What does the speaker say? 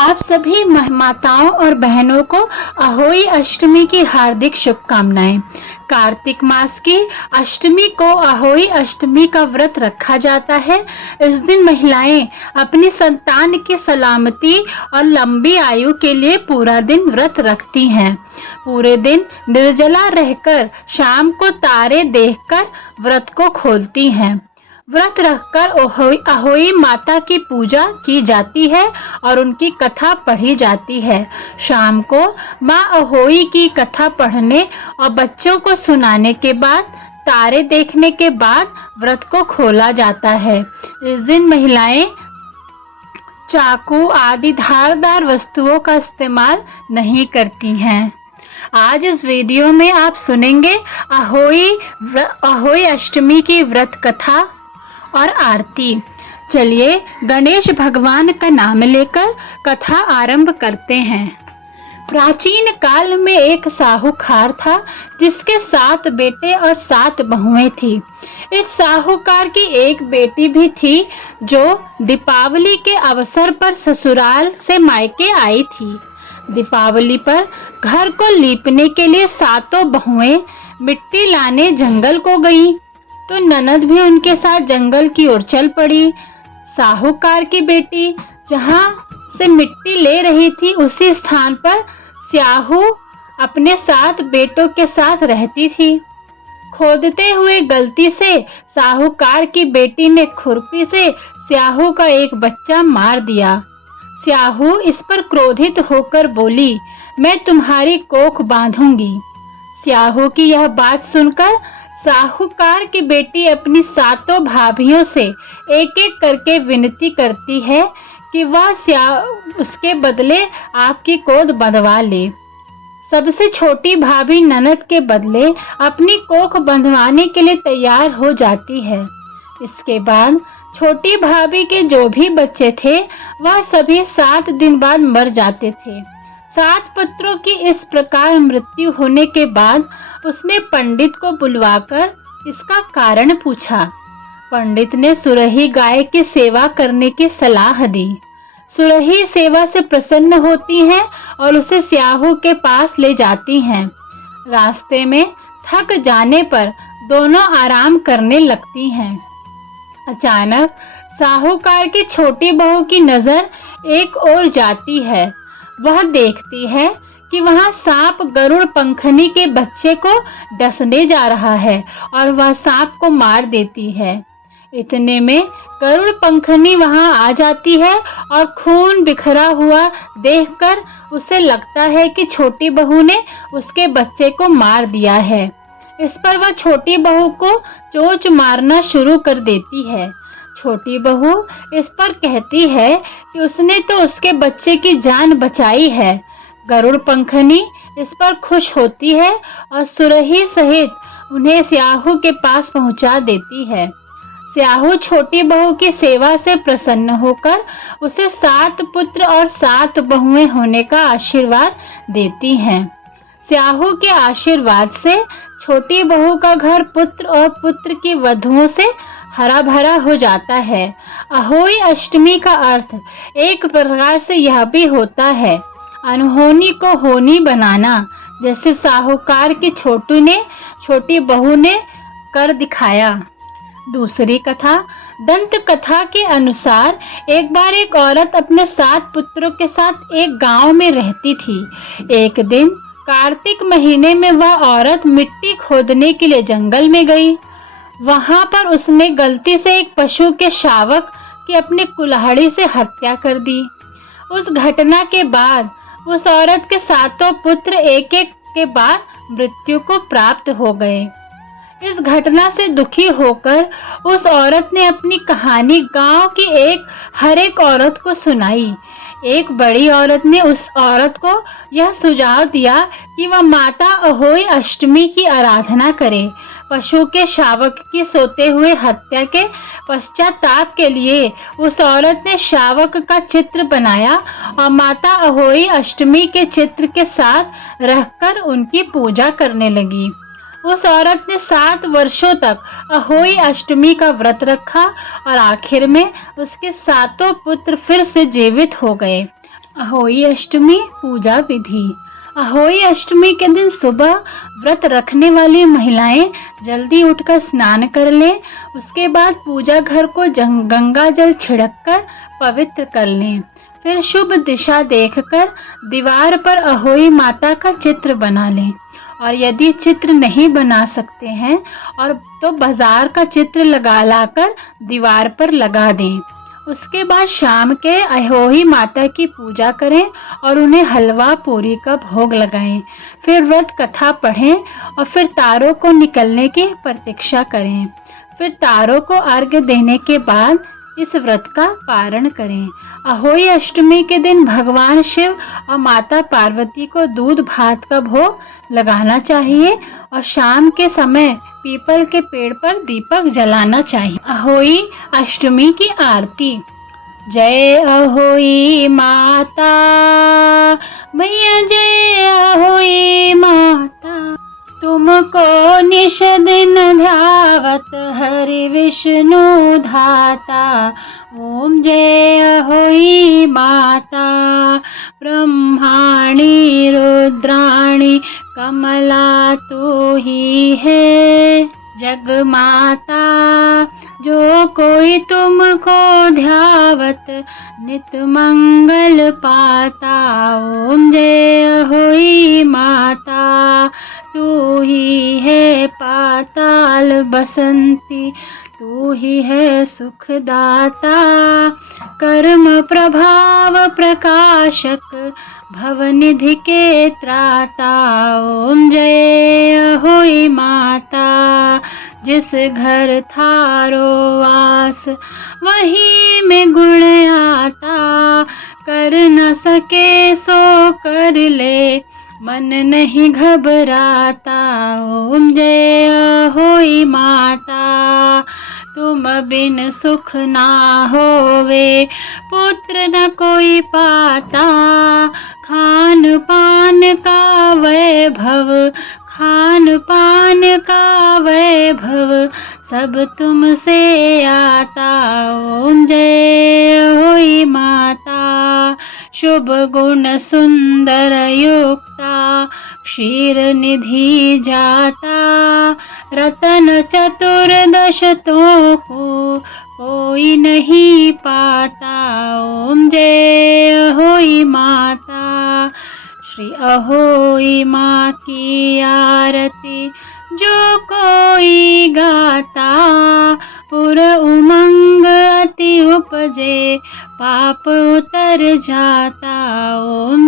आप सभी माताओं और बहनों को अहोई अष्टमी की हार्दिक शुभकामनाएं। कार्तिक मास की अष्टमी को अहोई अष्टमी का व्रत रखा जाता है। इस दिन महिलाएं अपनी संतान की सलामती और लंबी आयु के लिए पूरा दिन व्रत रखती हैं। पूरे दिन निर्जला रहकर शाम को तारे देखकर व्रत को खोलती हैं। व्रत रखकर अहोई माता की पूजा की जाती है और उनकी कथा पढ़ी जाती है। शाम को माँ अहोई की कथा पढ़ने और बच्चों को सुनाने के बाद तारे देखने के बाद व्रत को खोला जाता है। इस दिन महिलाएं चाकू आदि धारदार वस्तुओं का इस्तेमाल नहीं करती हैं। आज इस वीडियो में आप सुनेंगे अहोई अष्टमी की व्रत कथा और आरती। चलिए गणेश भगवान का नाम लेकर कथा आरंभ करते हैं। प्राचीन काल में एक साहूकार था जिसके 7 बेटे और 7 बहुएं थी। इस साहूकार की एक बेटी भी थी जो दीपावली के अवसर पर ससुराल से मायके आई थी। दीपावली पर घर को लीपने के लिए 7 बहुएं मिट्टी लाने जंगल को गईं। तो ननद भी उनके साथ जंगल की ओर चल पड़ी। साहूकार की बेटी जहां से मिट्टी ले रही थी उसी स्थान पर स्याहू अपने 7 बेटों के साथ रहती थी। खोदते हुए गलती से साहूकार की बेटी ने खुरपी से स्याहू का एक बच्चा मार दिया। स्याहू इस पर क्रोधित होकर बोली, मैं तुम्हारी कोख बांधूंगी। स्याहू की यह बात सुनकर साहूकार की बेटी अपनी 7 भाभियों से एक एक करके विनती करती है कि वह उसके बदले आपकी कोख बंधवा ले। सबसे छोटी भाभी ननद के बदले अपनी कोख बंधवाने के लिए तैयार हो जाती है। इसके बाद छोटी भाभी के जो भी बच्चे थे वह सभी 7 दिन बाद मर जाते थे। 7 पुत्रों की इस प्रकार मृत्यु होने के बाद उसने पंडित को बुलवाकर इसका कारण पूछा। पंडित ने सुरही गाय की सेवा करने की सलाह दी। सुरही सेवा से प्रसन्न होती हैं और उसे स्याहू के पास ले जाती हैं। रास्ते में थक जाने पर दोनों आराम करने लगती हैं। अचानक साहूकार की छोटी बहू की नजर एक ओर जाती है। वह देखती है कि वहां सांप गरुड़ पंखनी के बच्चे को डसने जा रहा है और वह सांप को मार देती है। इतने में गरुड़ पंखनी वहां आ जाती है और खून बिखरा हुआ देखकर उसे लगता है कि छोटी बहू ने उसके बच्चे को मार दिया है। इस पर वह छोटी बहू को चोंच मारना शुरू कर देती है। छोटी बहू इस पर कहती है कि उसने तो उसके बच्चे की जान बचाई है। गरुड़ पंखनी इस पर खुश होती है और सुरही सहित उन्हें स्याहू के पास पहुंचा देती है। स्याहू छोटी बहू की सेवा से प्रसन्न होकर उसे 7 पुत्र और 7 बहुएं होने का आशीर्वाद देती हैं। स्याहू के आशीर्वाद से छोटी बहू का घर पुत्र और पुत्र की वधुओं से हरा भरा हो जाता है। अहोई अष्टमी का अर्थ एक प्रकार से यह भी होता है अनहोनी को होनी बनाना, जैसे साहूकार की छोटी बहू ने कर दिखाया। दूसरी कथा दंत कथा के अनुसार एक बार एक औरत अपने 7 पुत्रों के साथ एक गांव में रहती थी। एक दिन कार्तिक महीने में वह औरत मिट्टी खोदने के लिए जंगल में गई। वहां पर उसने गलती से एक पशु के शावक की अपनी कुल्हाड़ी से हत्या कर दी। उस घटना के बाद उस औरत के 7 पुत्र एक एक के बाद मृत्यु को प्राप्त हो गए। इस घटना से दुखी होकर उस औरत ने अपनी कहानी गांव की हर एक औरत को सुनाई। एक बड़ी औरत ने उस औरत को यह सुझाव दिया कि वह माता अहोई अष्टमी की आराधना करे। पशु के शावक की सोते हुए हत्या के पश्चाताप के लिए उस औरत ने शावक का चित्र बनाया और माता अहोई अष्टमी के चित्र के साथ रहकर उनकी पूजा करने लगी। उस औरत ने 7 वर्षों तक अहोई अष्टमी का व्रत रखा और आखिर में उसके 7 पुत्र फिर से जीवित हो गए। अहोई अष्टमी पूजा विधि। अहोई अष्टमी के दिन सुबह व्रत रखने वाली महिलाएं जल्दी उठकर स्नान कर लें। उसके बाद पूजा घर को गंगा जल छिड़ककर पवित्र कर लें। फिर शुभ दिशा देखकर दीवार पर अहोई माता का चित्र बना लें। और यदि चित्र नहीं बना सकते हैं और तो बाजार का चित्र लाकर दीवार पर लगा दें। उसके बाद शाम के अहोई माता की पूजा करें और उन्हें हलवा पूरी का भोग लगाएं। फिर व्रत कथा पढ़ें और फिर तारों को निकलने की प्रतीक्षा करें। फिर तारों को अर्घ्य देने के बाद इस व्रत का पारण करें। अहोई अष्टमी के दिन भगवान शिव और माता पार्वती को दूध भात का भोग लगाना चाहिए और शाम के समय पीपल के पेड़ पर दीपक जलाना चाहिए। अहोई अष्टमी की आरती। जय अहोई माता मैया, जय अहोई माता। तुमको निश दिन ध्यावत हरि विष्णु धाता। ओम जय अहोई माता। ब्रह्माणी रुद्राणी कमला तू ही है जग माता। जो कोई तुमको ध्यावत नित मंगल पाता। ओम जय अहोई माता। तू ही है पाताल बसंती, तू ही है सुखदाता। कर्म प्रभाव प्रकाशक भवनिधि के त्राता। ओम जय अहोई माता। जिस घर थारो वास वही में गुण आता। कर न सके सो कर ले मन नहीं घबराता। ओम जय अहोई माता। तुम बिन सुख ना होवे पुत्र न कोई पाता। खान पान का वैभव, खान पान का वैभव सब तुमसे आता। ओम जय अहोई माता। शुभ गुण सुंदर युक्ता क्षीर निधि जाता। रतन चतुर्दश तो को कोई नहीं पाता। ओम जय अहोई माता। श्री अहोई माँ की आरती जो कोई गाता। पुर उमंग अति उपजे पाप उतर जाता। ओम